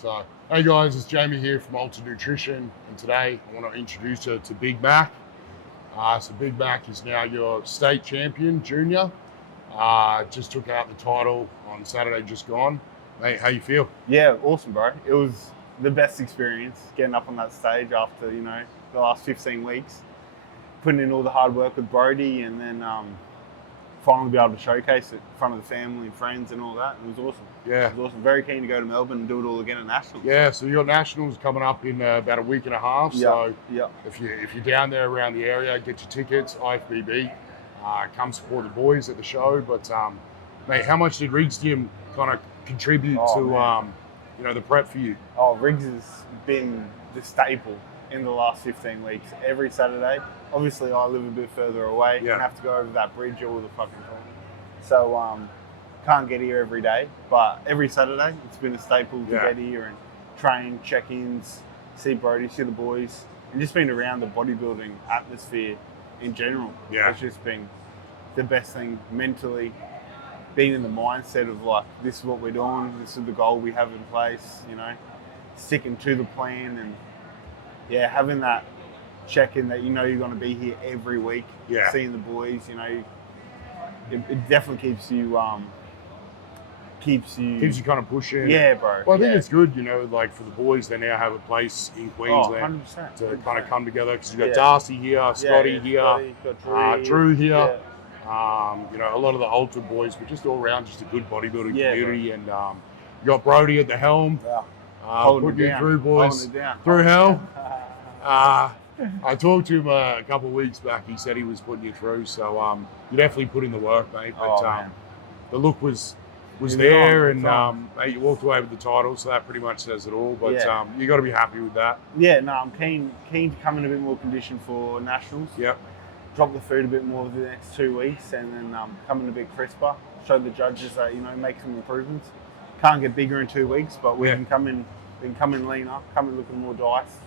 So, hey guys, it's Jamie here from Alter Nutrition, and today I want to introduce you to Big Mac. So Big Mac is now your state champion, junior. Just took out the title on Saturday just gone. Mate, how you feel? Yeah, awesome, bro. It was the best experience getting up on that stage after, the last 15 weeks, putting in all the hard work with Brody, and then finally be able to showcase it in front of the family and friends and all that. It was awesome. Yeah. It was awesome. Very keen to go to Melbourne and do it all again at Nationals. Yeah, so you got Nationals coming up in about a week and a half. So if you're down there around the area, get your tickets, IFBB. Come support the boys at the show. But, mate, how much did Riggs Gym kind of contribute to the prep for you? Oh, Riggs has been the staple in the last 15 weeks. Every Saturday. Obviously, I live a bit further away and have to go over that bridge all the fucking time. So, can't get here every day. But every Saturday, it's been a staple to get here and train, check-ins, see Brody, see the boys, and just being around the bodybuilding atmosphere in general. Yeah. It's just been the best thing mentally. Being in the mindset of like, this is what we're doing, this is the goal we have in place, sticking to the plan, and having that check-in that you're going to be here every week, seeing the boys, it definitely keeps you kind of pushing. Yeah, bro. Well, I think it's good, like for the boys, they now have a place in Queensland 100%. to kind of come together, because you've got Darcy here, Scotty here, Drew here. A lot of the ultra boys, but just all around, just a good bodybuilding community. And you got Brody at the helm, putting you through, boys, through hell. I talked to him a couple of weeks back. He said he was putting you through, so you definitely put in the work, mate. But the look was there, and mate, you walked away with the title, so that pretty much says it all. But you got to be happy with that. Yeah, no, I'm keen to come in a bit more condition for Nationals. Yep. Drop the food a bit more over the next 2 weeks, and then come in a bit crisper. Show the judges that make some improvements. Can't get bigger in 2 weeks, but we can come in leaner, come in looking more diced.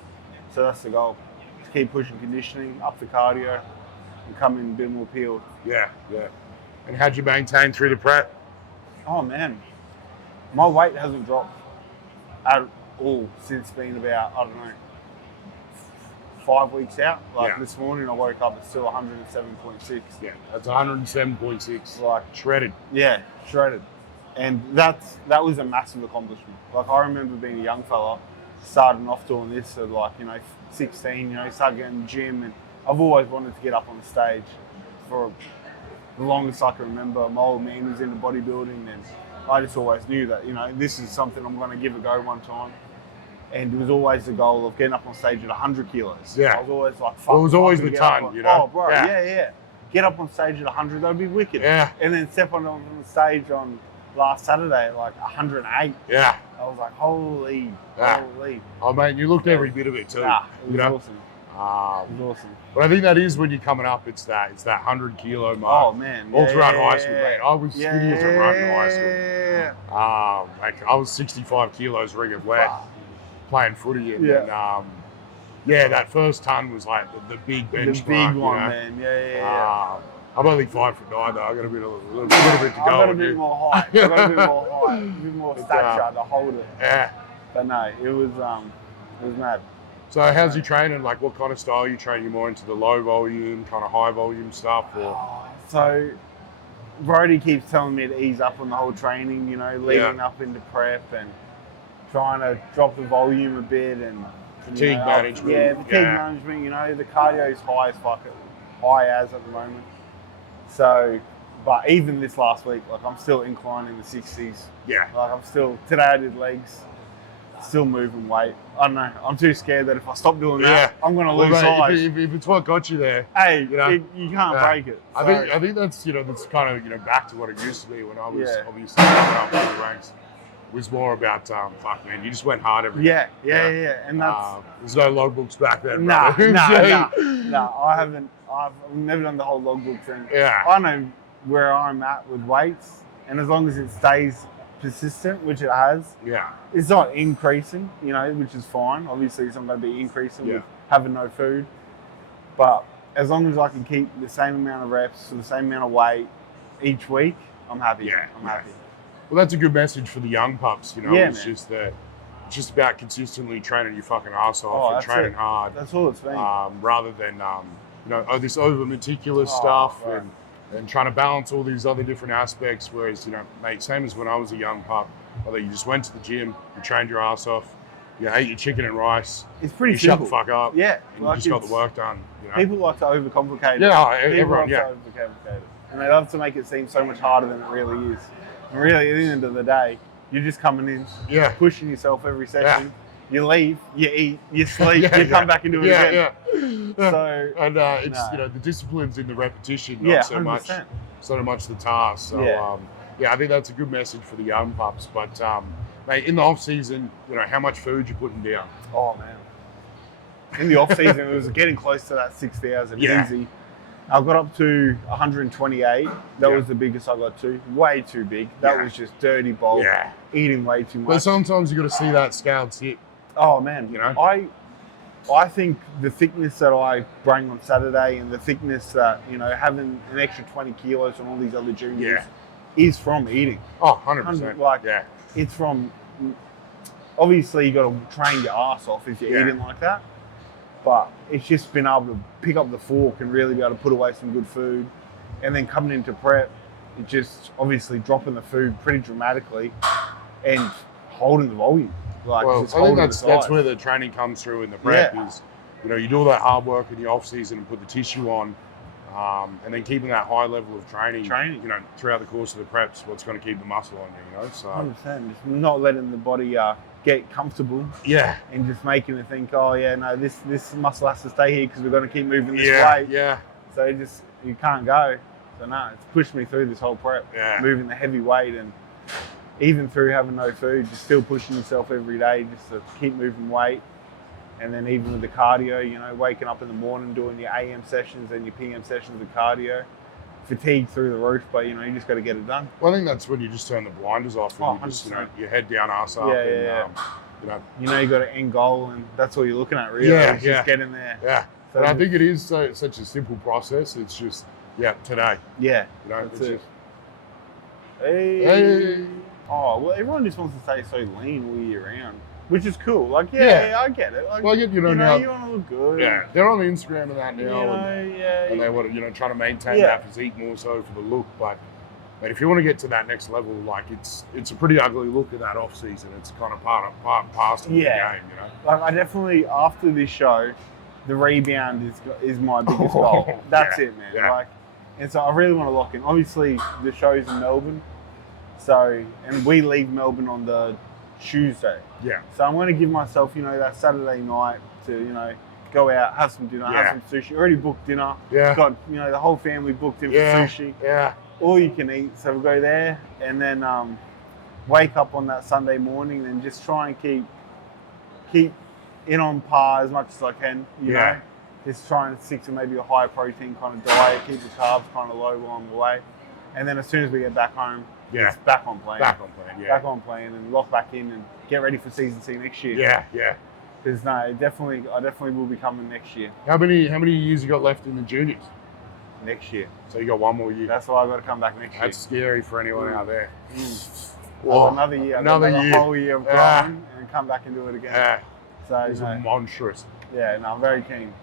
So that's the goal. To keep pushing conditioning, up the cardio, and come in a bit more peeled. Yeah. And how'd you maintain through the prep? Oh man, my weight hasn't dropped at all since being about, 5 weeks out. This morning I woke up, it's still 107.6. Yeah, that's 107.6. Like shredded. Yeah, shredded. And that was a massive accomplishment. Like, I remember being a young fella, starting off doing this at 16, started getting in the gym, and I've always wanted to get up on the stage for the longest I can remember. My old man was into bodybuilding, and I just always knew that, this is something I'm going to give a go one time. And it was always the goal of getting up on stage at 100 kilos. Yeah. I was always like, fuck. Well, it was always the ton, Oh, bro, yeah. Get up on stage at 100, that would be wicked. Yeah. And then step on the stage on last Saturday at 108. Yeah. I was like, holy. Oh, mate, you looked every bit of it too. Nah, it was awesome. It was awesome. But I think that is when you're coming up, it's that 100 kilo mark. Oh, man. All throughout high school, mate. I was skinny as a run in high school. Like, I was 65 kilos ring of wet. Playing footy, and then, that first ton was like the big benchmark. The big one, man. Yeah. I'm only 5'9", though. I got a little bit to go. I got a bit more height. A bit more stature to hold it. Yeah. But no, it was mad. So how's your training? Like, what kind of style are you training? You more into the low volume, kind of high volume stuff, or? So Brody keeps telling me to ease up on the whole training. Leading up into prep and trying to drop the volume a bit, and fatigue management. Yeah, fatigue management. The cardio is high as at the moment. So, but even this last week, I'm still inclining the 60s. Yeah. Today I did legs, still moving weight. I don't know. I'm too scared that if I stop doing that, I'm going to lose size. If it's what got you there, hey, you can't break it. So. I think that's that's kind of back to what it used to be when I was obviously coming up through the ranks. Was more about fuck, man, you just went hard every day. Yeah, and that's there's no logbooks back then. No, I haven't. I've never done the whole logbook thing. Yeah, I know where I'm at with weights, and as long as it stays persistent, which it has, it's not increasing, which is fine. Obviously, it's not going to be increasing with having no food, but as long as I can keep the same amount of reps or the same amount of weight each week, I'm happy. I'm happy. Well, that's a good message for the young pups, Yeah, it's man. just that, just about consistently training your fucking ass off and training hard. That's all it's been. Rather than this over meticulous stuff and trying to balance all these other different aspects. Whereas, mate, same as when I was a young pup, whether you just went to the gym, you trained your ass off, you ate your chicken and rice. It's pretty simple. Shut the fuck up. Yeah. And you just got the work done. People like to overcomplicate it. Yeah, everyone, to overcomplicate it. And they love to make it seem so much harder than it really is. And really, at the end of the day, you're just coming in, pushing yourself every session. You leave, you eat, you sleep, you come back and do it again. So, and it's the discipline's in the repetition, not so 100%. much the task. So I think that's a good message for the young pups. But mate, in the off season, how much food you putting down? Oh man, in the off season, it was getting close to that 6,000 easy. I got up to 128. That was the biggest I got to. Way too big. That was just dirty bulk. Eating way too much. But sometimes you got to see that scale tip. Oh man, I think the thickness that I bring on Saturday and the thickness that having an extra 20 kilos on all these other juniors is from eating. Oh, 100%. It's from. Obviously, you got to train your ass off if you're eating like that. But it's just been able to pick up the fork and really be able to put away some good food. And then coming into prep, it just obviously dropping the food pretty dramatically and holding the volume. I think that's where the training comes through in the prep is, you do all that hard work in the off season and put the tissue on, and then keeping that high level of training, throughout the course of the preps, what's going to keep the muscle on you, So 100%. Just not letting the body get comfortable. And just making it think, this muscle has to stay here because we're going to keep moving this way. So you can't go. So it's pushed me through this whole prep. Moving the heavy weight and even through having no food, just still pushing yourself every day just to keep moving weight. And then even with the cardio, waking up in the morning, doing your AM sessions and your PM sessions of cardio, fatigue through the roof, but you just got to get it done. Well, I think that's when you just turn the blinders off and you just, your head down, ass up. You got an end goal and that's all you're looking at really. Just getting there. So but I think it is such a simple process. It's just, today. That's it. Hey. Oh, well, everyone just wants to stay so lean all year round, which is cool. I get it. Well, now you want to look good. Yeah, they're on Instagram and that now, and they want to, try to maintain that physique more so for the look. But if you want to get to that next level, it's a pretty ugly look in that off season. It's kind of part and parcel of the game, I definitely after this show, the rebound is my biggest goal. That's it, man. And so I really want to lock in. Obviously, the show's in Melbourne. So, and we leave Melbourne on the Tuesday. So I'm going to give myself, that Saturday night to, go out, have some dinner, have some sushi. Already booked dinner. Got, the whole family booked in for sushi. All you can eat. So we'll go there and then wake up on that Sunday morning and just try and keep in on par as much as I can, you know. Just try and stick to maybe a high protein kind of diet, keep the carbs kind of low along the way. And then as soon as we get back home, it's back on plan. Back on plan and lock back in and get ready for season C next year. Because I definitely will be coming next year. How many years you got left in the juniors? Next year. So you got one more year. That's why I've got to come back next year. That's scary for anyone out there. Another year. Another whole year of growing and come back and do it again. So it's monstrous. I'm very keen.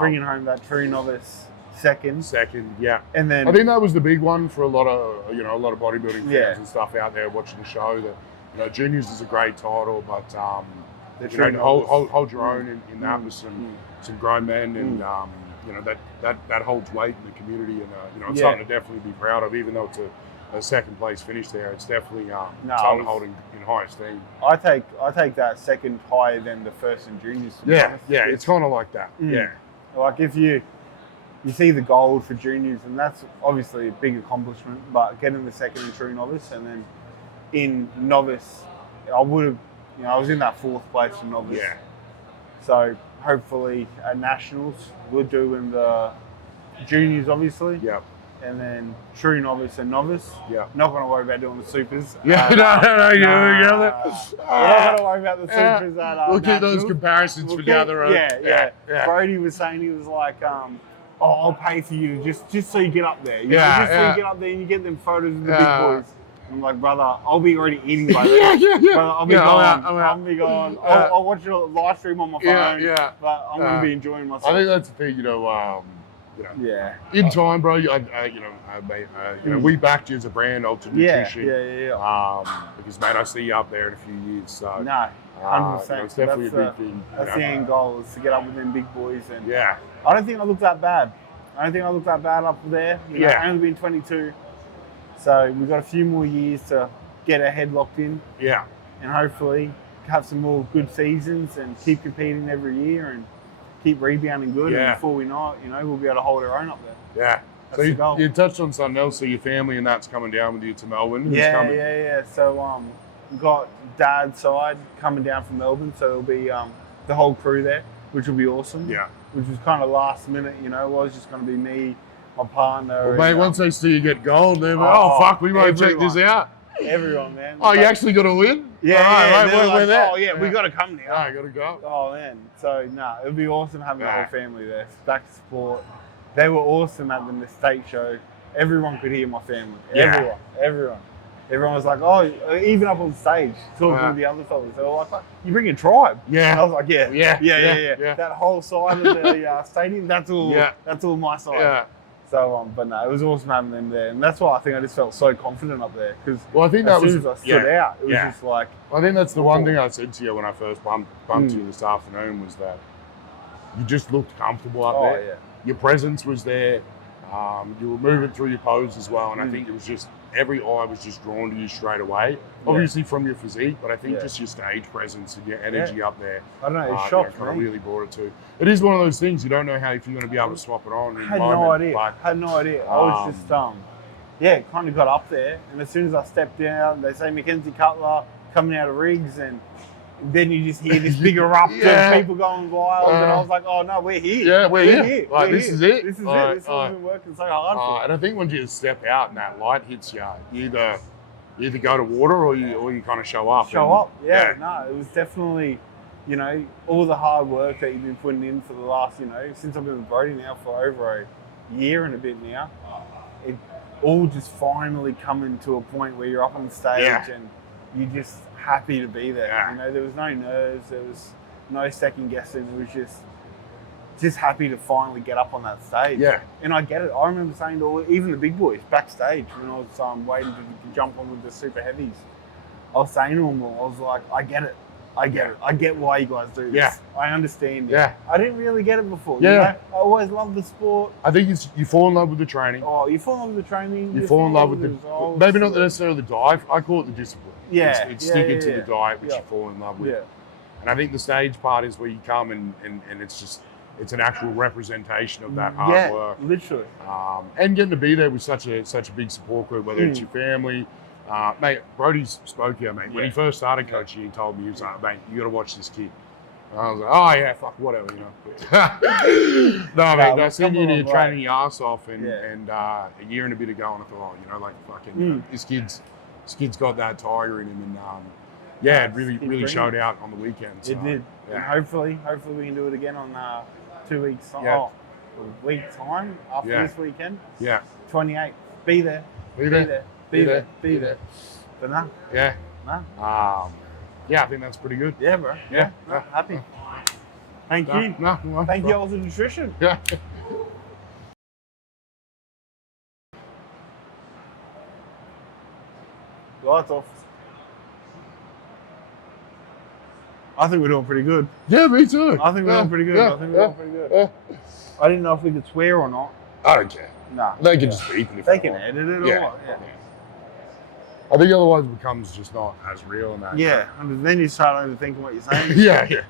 Bringing home that true novice second, and then I think that was the big one for a lot of bodybuilding fans and stuff out there watching the show. That juniors is a great title, but hold your own in that with some grown men, and that holds weight in the community, and it's something to definitely be proud of. Even though it's a second place finish there, it's definitely something to hold in high esteem. I take that second higher than the first in juniors. It's kind of like that. Like if you see the gold for juniors, and that's obviously a big accomplishment, but getting the second in true novice, and then in novice, I was in that fourth place in novice. So hopefully at nationals, we're doing the juniors obviously. And then true novice and novice. Not going to worry about doing the supers. We're not going to worry about the supers we'll keep those comparisons for down the road. Brody was saying, he was like, I'll pay for you just so you get up there. Just so you get up there and you get them photos of the big boys. I'm like, brother, I'll be already eating by then. Brother, I'll be gone. I'll be gone. I'll watch your live stream on my phone. But I'm going to be enjoying myself. I think that's the thing, in time, bro. We backed you as a brand, Ultra Nutrition. Because, mate, I see you up there in a few years. So, no, 100%. It's definitely a big thing. That's the end goal, is to get up with them big boys. And yeah. I don't think I look that bad. up there. I've only been 22. So we've got a few more years to get our head locked in. Yeah. And hopefully have some more good seasons and keep competing every year and keep rebounding good. And before we know it, we'll be able to hold our own up there. Yeah. That's the goal. You touched on something else. So your family and that's coming down with you to Melbourne. Yeah. So we've got dad's side coming down from Melbourne. So it'll be the whole crew there, which will be awesome. Yeah. Which was kind of last minute, it was just going to be me, my partner. Well, mate, once they see you get gold, they're like, fuck, we might check this out. Everyone, man. Oh, you actually got to win? Yeah, we're there. Oh, yeah, we got to come now. I got to go. Oh, man. So, it'll be awesome having the whole family there. Back to sport. They were awesome at the state show. Everyone could hear my family. Everyone. Everyone was like, oh, even up on stage, talking to the other fellas. They were like, you bring a tribe. Yeah. And I was like, yeah. That whole side of the stadium, that's all my side. Yeah. So, but no, it was awesome having them there. And that's why I think I just felt so confident up there. Because I think as soon as I stood out, it was just like... I think that's the one thing I said to you when I first bumped you this afternoon was that you just looked comfortable up there. Yeah. Your presence was there. You were moving through your pose as well. And I think it was just... Every eye was just drawn to you straight away. Obviously from your physique, but I think just your stage presence and your energy up there. I don't know, it shocked me. Really brought it to. It is one of those things you don't know how if you're going to be able to swap it on. I had no idea. I was just kind of got up there, and as soon as I stepped down, they say Mackenzie Cuttler coming out of rigs, and then you just hear this big eruption of people going wild, and I was like, oh no, we're here. Yeah, we're here. Like, this is it. This is it. This is what we've been working so hard for. And I think when you step out and that light hits you, you either go to water or you kind of show up. No, it was definitely, all the hard work that you've been putting in for the last, since I've been with Brody now for over a year and a bit now, it all just finally coming to a point where you're up on stage and you just happy to be there. There was no nerves, there was no second guessing. It was just happy to finally get up on that stage. Yeah. And I get it. I remember saying to even the big boys backstage when I was waiting to jump on with the super heavies, I was saying to them all, I was like, I get it. I get why you guys do this. Yeah. I understand it. Yeah. I didn't really get it before. I always loved the sport. I think you fall in love with the training. Oh, you fall in love with the training. You fall in love with the results. Maybe not necessarily the dive. I call it the discipline. Yeah. It's sticking to the diet, which you fall in love with. Yeah. And I think the stage part is where you come and it's an actual representation of that hard work. Literally. And getting to be there with such a big support group, whether it's your family. Mate, Brody spoke here, mate. When he first started coaching, he told me, he was like, mate, you got to watch this kid. And I was like, oh yeah, fuck, whatever, No, mate, I seen you and you're training your ass off and a year and a bit ago, and I thought, fucking, this kid's got that tiger in him, and it really showed out on the weekend. So, it did. Yeah. And hopefully we can do it again on 2 weeks. A week time after this weekend. Yeah. 28th. Be there. Be there. But no. Yeah. No. I think that's pretty good. Yeah, bro. Yeah. Happy. Thank you. Thank you, Ultra Nutrition. Yeah. Lights off. I think we're doing pretty good. Yeah, me too. I think we're doing pretty good. I didn't know if we could swear or not. I don't care. No. They can just beep it if they can edit it or what. Yeah. I think otherwise it becomes just not as real and that. Yeah, and then you start overthinking what you're saying. Yeah.